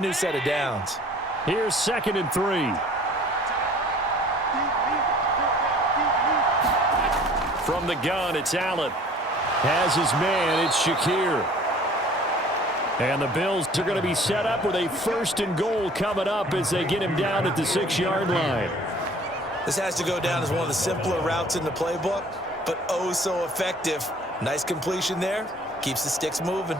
New set of downs. Here's 2nd and 3. From the gun, it's Allen. Has his man, it's Shakir. And the Bills are going to be set up with a 1st and goal coming up as they get him down at the 6-yard line. This has to go down as one of the simpler routes in the playbook, but oh so effective. Nice completion there. Keeps the sticks moving.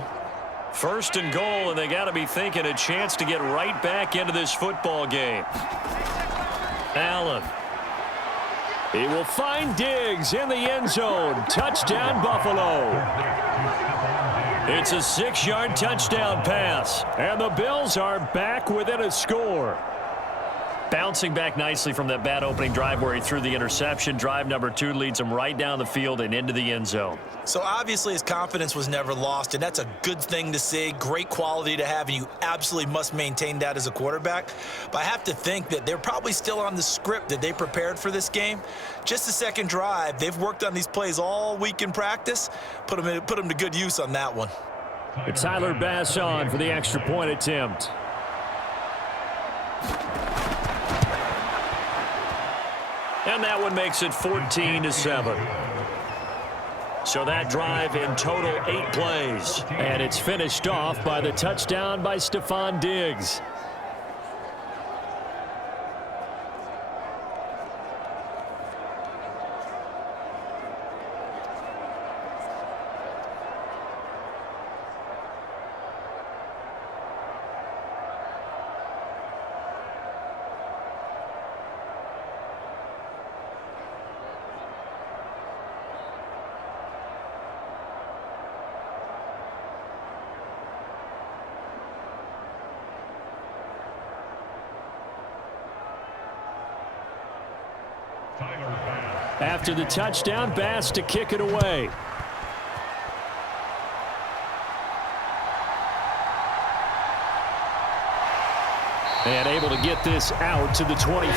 1st and goal, and they got to be thinking a chance to get right back into this football game. Allen. He will find Diggs in the end zone. Touchdown, Buffalo. It's a 6-yard touchdown pass, and the Bills are back within a score. Bouncing back nicely from that bad opening drive where he threw the interception. Drive number 2 leads him right down the field and into the end zone. So obviously his confidence was never lost, and that's a good thing to see. Great quality to have, and you absolutely must maintain that as a quarterback. But I have to think that they're probably still on the script that they prepared for this game. Just the second drive, they've worked on these plays all week in practice. Put them to good use on that one. It's Tyler Bass on for the extra point attempt. And that one makes it 14-7. So that drive in total 8 plays. And it's finished off by the touchdown by Stephon Diggs. After the touchdown, Bass to kick it away. And able to get this out to the 25.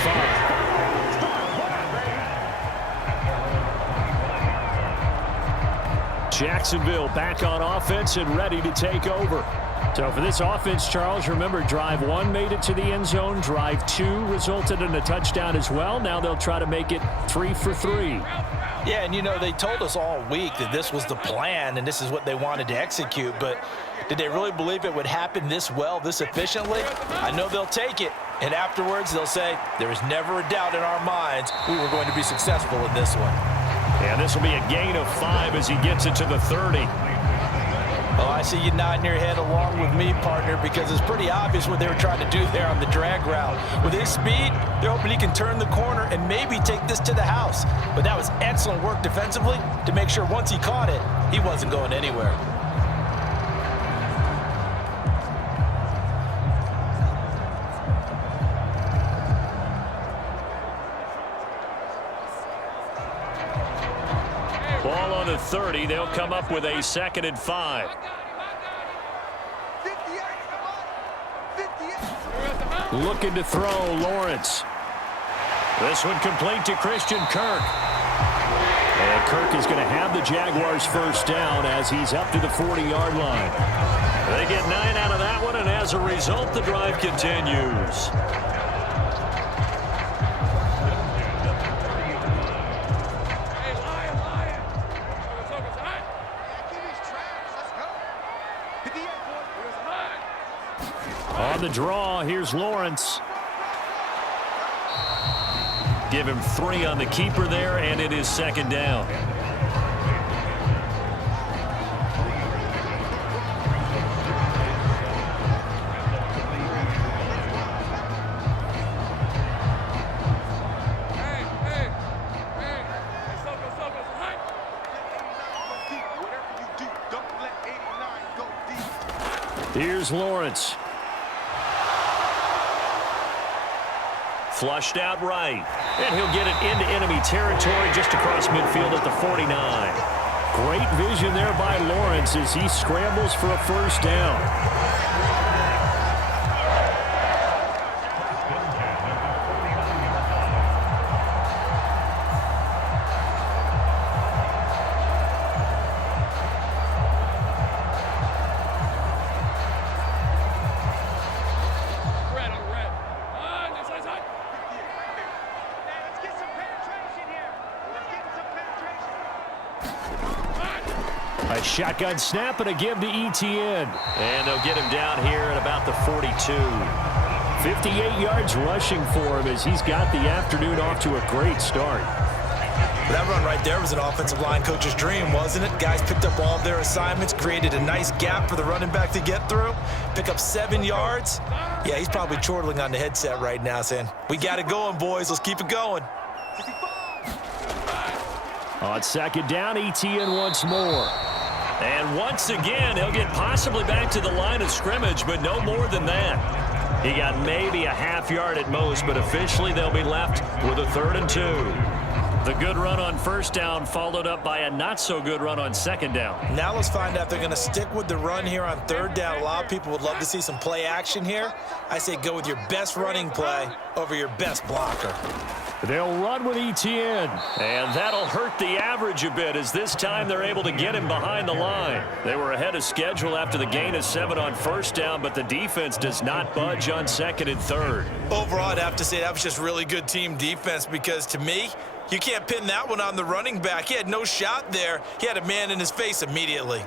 Jacksonville back on offense and ready to take over. So for this offense, Charles, remember drive 1 made it to the end zone. Drive 2 resulted in a touchdown as well. Now they'll try to make it 3 for 3. Yeah, and you know, they told us all week that this was the plan and this is what they wanted to execute, but did they really believe it would happen this well, this efficiently? I know they'll take it, and afterwards they'll say, there was never a doubt in our minds we were going to be successful in this one. And this will be a gain of 5 as he gets it to the 30. Oh, I see you nodding your head along with me, partner, because it's pretty obvious what they were trying to do there on the drag route. With his speed, they're hoping he can turn the corner and maybe take this to the house. But that was excellent work defensively to make sure once he caught it, he wasn't going anywhere. Ball on the 30. They'll come up with a 2nd and 5. Looking to throw, Lawrence. This one complete to Christian Kirk. And Kirk is going to have the Jaguars first down as he's up to the 40-yard line. They get 9 out of that one, and as a result, the drive continues. On the draw, here's Lawrence. Give him 3 on the keeper there, and it is 2nd down. Here's Lawrence. Flushed out right. And he'll get it into enemy territory just across midfield at the 49. Great vision there by Lawrence as he scrambles for a first down. Shotgun snap and a give to ETN. And they'll get him down here at about the 42. 58 yards rushing for him as he's got the afternoon off to a great start. That run right there was an offensive line coach's dream, wasn't it? Guys picked up all of their assignments, created a nice gap for the running back to get through, pick up 7 yards. Yeah, he's probably chortling on the headset right now saying, we got it going, boys. Let's keep it going. On second down, ETN once more. And once again, he'll get possibly back to the line of scrimmage, but no more than that. He got maybe a half yard at most, but officially they'll be left with a 3rd and 2. The good run on first down followed up by a not-so-good run on second down. Now let's find out if they're going to stick with the run here on 3rd down. A lot of people would love to see some play action here. I say go with your best running play over your best blocker. They'll run with ETN. And that'll hurt the average a bit as this time they're able to get him behind the line. They were ahead of schedule after the gain of 7 on first down, but the defense does not budge on 2nd and 3rd. Overall, I'd have to say that was just really good team defense because to me, you can't pin that one on the running back. He had no shot there. He had a man in his face immediately.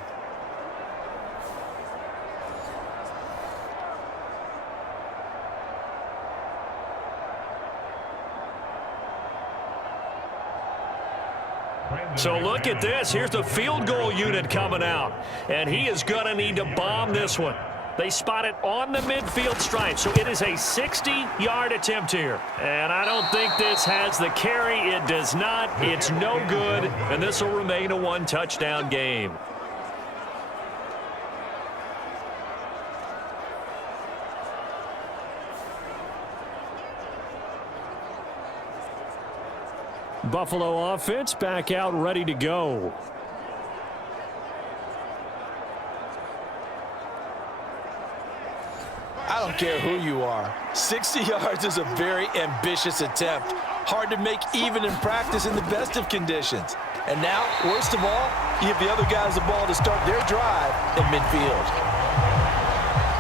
So look at this. Here's the field goal unit coming out. And he is going to need to bomb this one. They spot it on the midfield stripe, so it is a 60-yard attempt here. And I don't think this has the carry. It does not. It's no good, and this will remain a 1-touchdown game. Buffalo offense back out ready to go. I don't care who you are. 60 yards is a very ambitious attempt. Hard to make even in practice in the best of conditions. And now, worst of all, you give the other guys the ball to start their drive in midfield.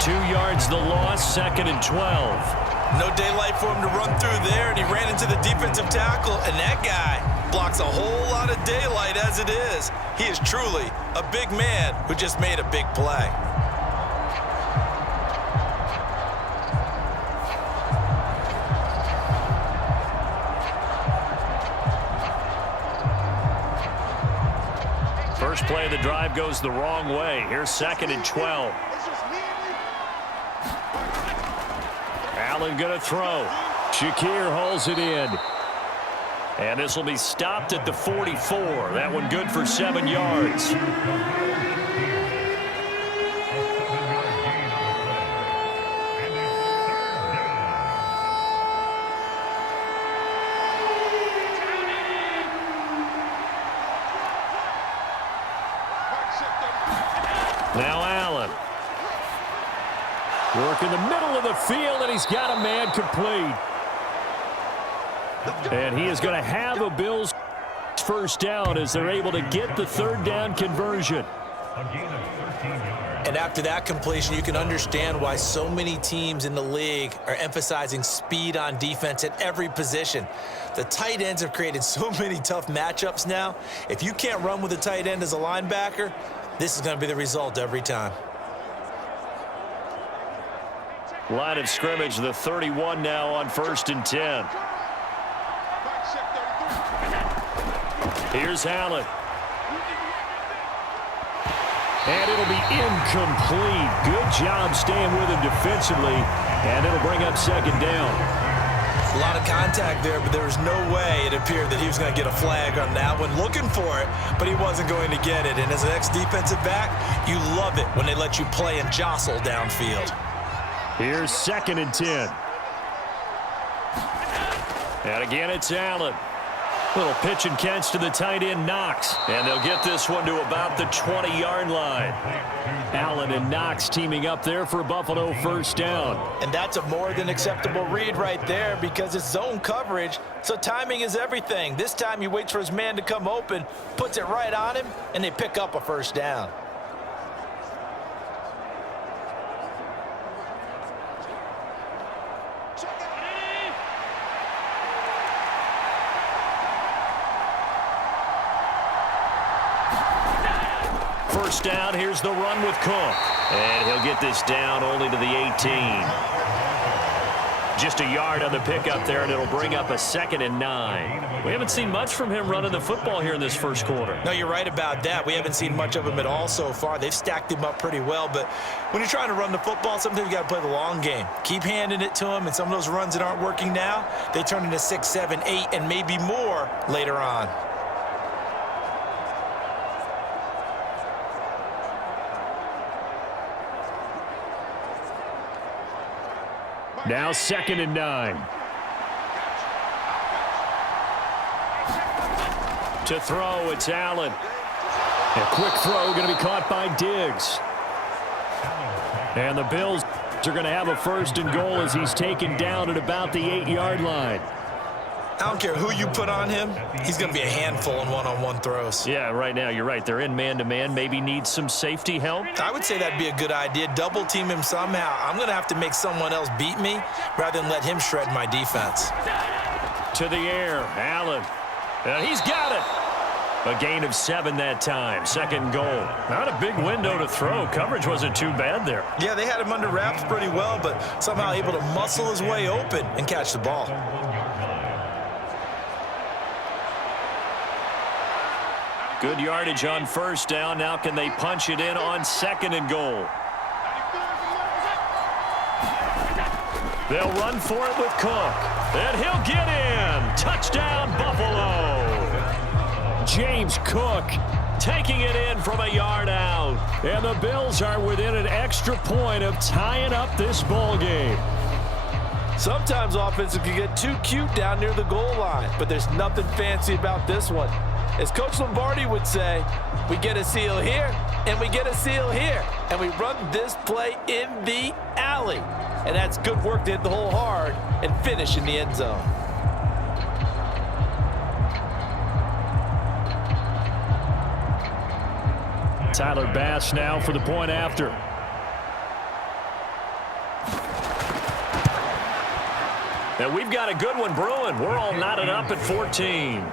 2 yards the loss, 2nd and 12. No daylight for him to run through there, and he ran into the defensive tackle, and that guy blocks a whole lot of daylight as it is. He is truly a big man who just made a big play. First play of the drive goes the wrong way. Here's 2nd and 12. Allen going to throw. Shakir hauls it in. And this will be stopped at the 44. That one good for 7 yards. Now Allen. Work in the middle of the field, and he's got a man complete. And he is going to have a Bills first down as they're able to get the 3rd down conversion. And after that completion, you can understand why so many teams in the league are emphasizing speed on defense at every position. The tight ends have created so many tough matchups now. If you can't run with a tight end as a linebacker, this is going to be the result every time. Line of scrimmage, the 31 now on 1st and 10. Here's Allen. And it'll be incomplete. Good job staying with him defensively. And it'll bring up 2nd down. A lot of contact there, but there was no way it appeared that he was going to get a flag on that one. Looking for it, but he wasn't going to get it. And as an ex-defensive back, you love it when they let you play and jostle downfield. Here's 2nd and 10. And again, it's Allen. Little pitch and catch to the tight end, Knox. And they'll get this one to about the 20-yard line. Allen and Knox teaming up there for Buffalo first down. And that's a more than acceptable read right there because it's zone coverage, so timing is everything. This time he waits for his man to come open, puts it right on him, and they pick up a first down. first down. Here's the run with Cook. And he'll get this down only to the 18. Just a yard on the pickup there, and it'll bring up a 2nd and 9. We haven't seen much from him running the football here in this first quarter. No, you're right about that. We haven't seen much of him at all so far. They've stacked him up pretty well, but when you're trying to run the football, sometimes you got to play the long game. Keep handing it to him, and some of those runs that aren't working now, they turn into 6, 7, 8, and maybe more later on. Now 2nd and 9. To throw, it's Allen. A quick throw going to be caught by Diggs. And the Bills are going to have a 1st and goal as he's taken down at about the 8-yard line. I don't care who you put on him, he's going to be a handful in one-on-one throws. Yeah, right now, you're right. They're in man-to-man. Maybe need some safety help. I would say that'd be a good idea. Double team him somehow. I'm going to have to make someone else beat me rather than let him shred my defense. To the air, Allen. And he's got it. A gain of 7 that time. 2nd goal. Not a big window to throw. Coverage wasn't too bad there. Yeah, they had him under wraps pretty well, but somehow able to muscle his way open and catch the ball. Good yardage on 1st down. Now can they punch it in on 2nd and goal? They'll run for it with Cook. And he'll get in. Touchdown, Buffalo. James Cook Taking it in from a yard out. And the Bills are within an extra point of tying up this ball game. Sometimes offenses can get too cute down near the goal line, but there's nothing fancy about this one. As Coach Lombardi would say, we get a seal here, and we get a seal here, and we run this play in the alley. And that's good work to hit the hole hard and finish in the end zone. Tyler Bass now for the point after. And we've got a good one brewing. We're all knotted up at 14.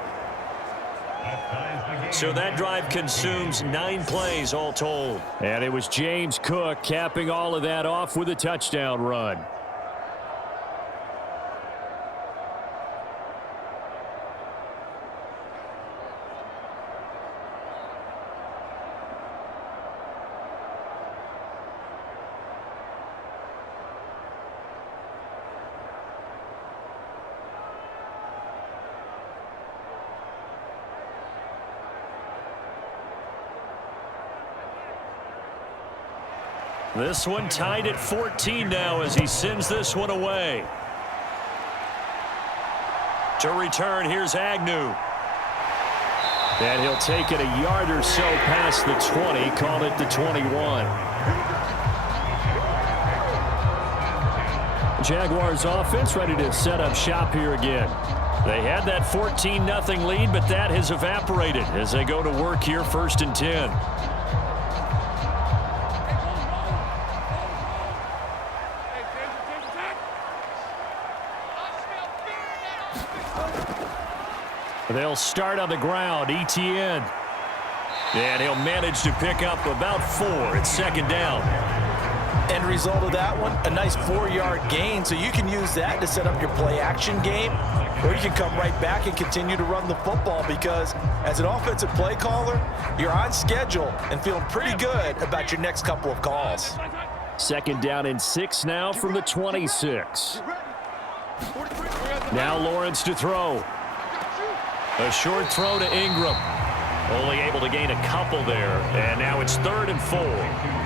So that drive consumes 9 plays all told. And it was James Cook capping all of that off with a touchdown run. This one tied at 14 now as he sends this one away. To return, here's Agnew. And he'll take it a yard or so past the 20, call it the 21. Jaguars offense ready to set up shop here again. They had that 14-0 lead, but that has evaporated as they go to work here 1st and 10. They'll start on the ground. ETN. And he'll manage to pick up about 4 at 2nd down. End result of that one, a nice 4-yard gain, so you can use that to set up your play-action game, or you can come right back and continue to run the football because as an offensive play caller, you're on schedule and feeling pretty good about your next couple of calls. 2nd down and 6 now from the 26. Now Lawrence to throw. A short throw to Ingram. Only able to gain a couple there. And now it's 3rd and 4.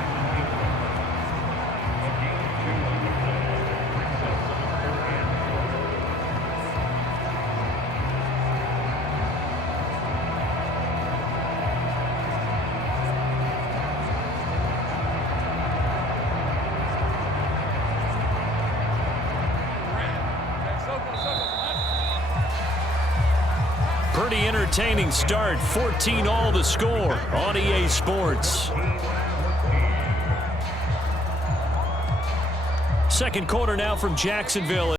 Pretty entertaining start. 14-all the score on EA Sports. 2nd quarter now from Jacksonville.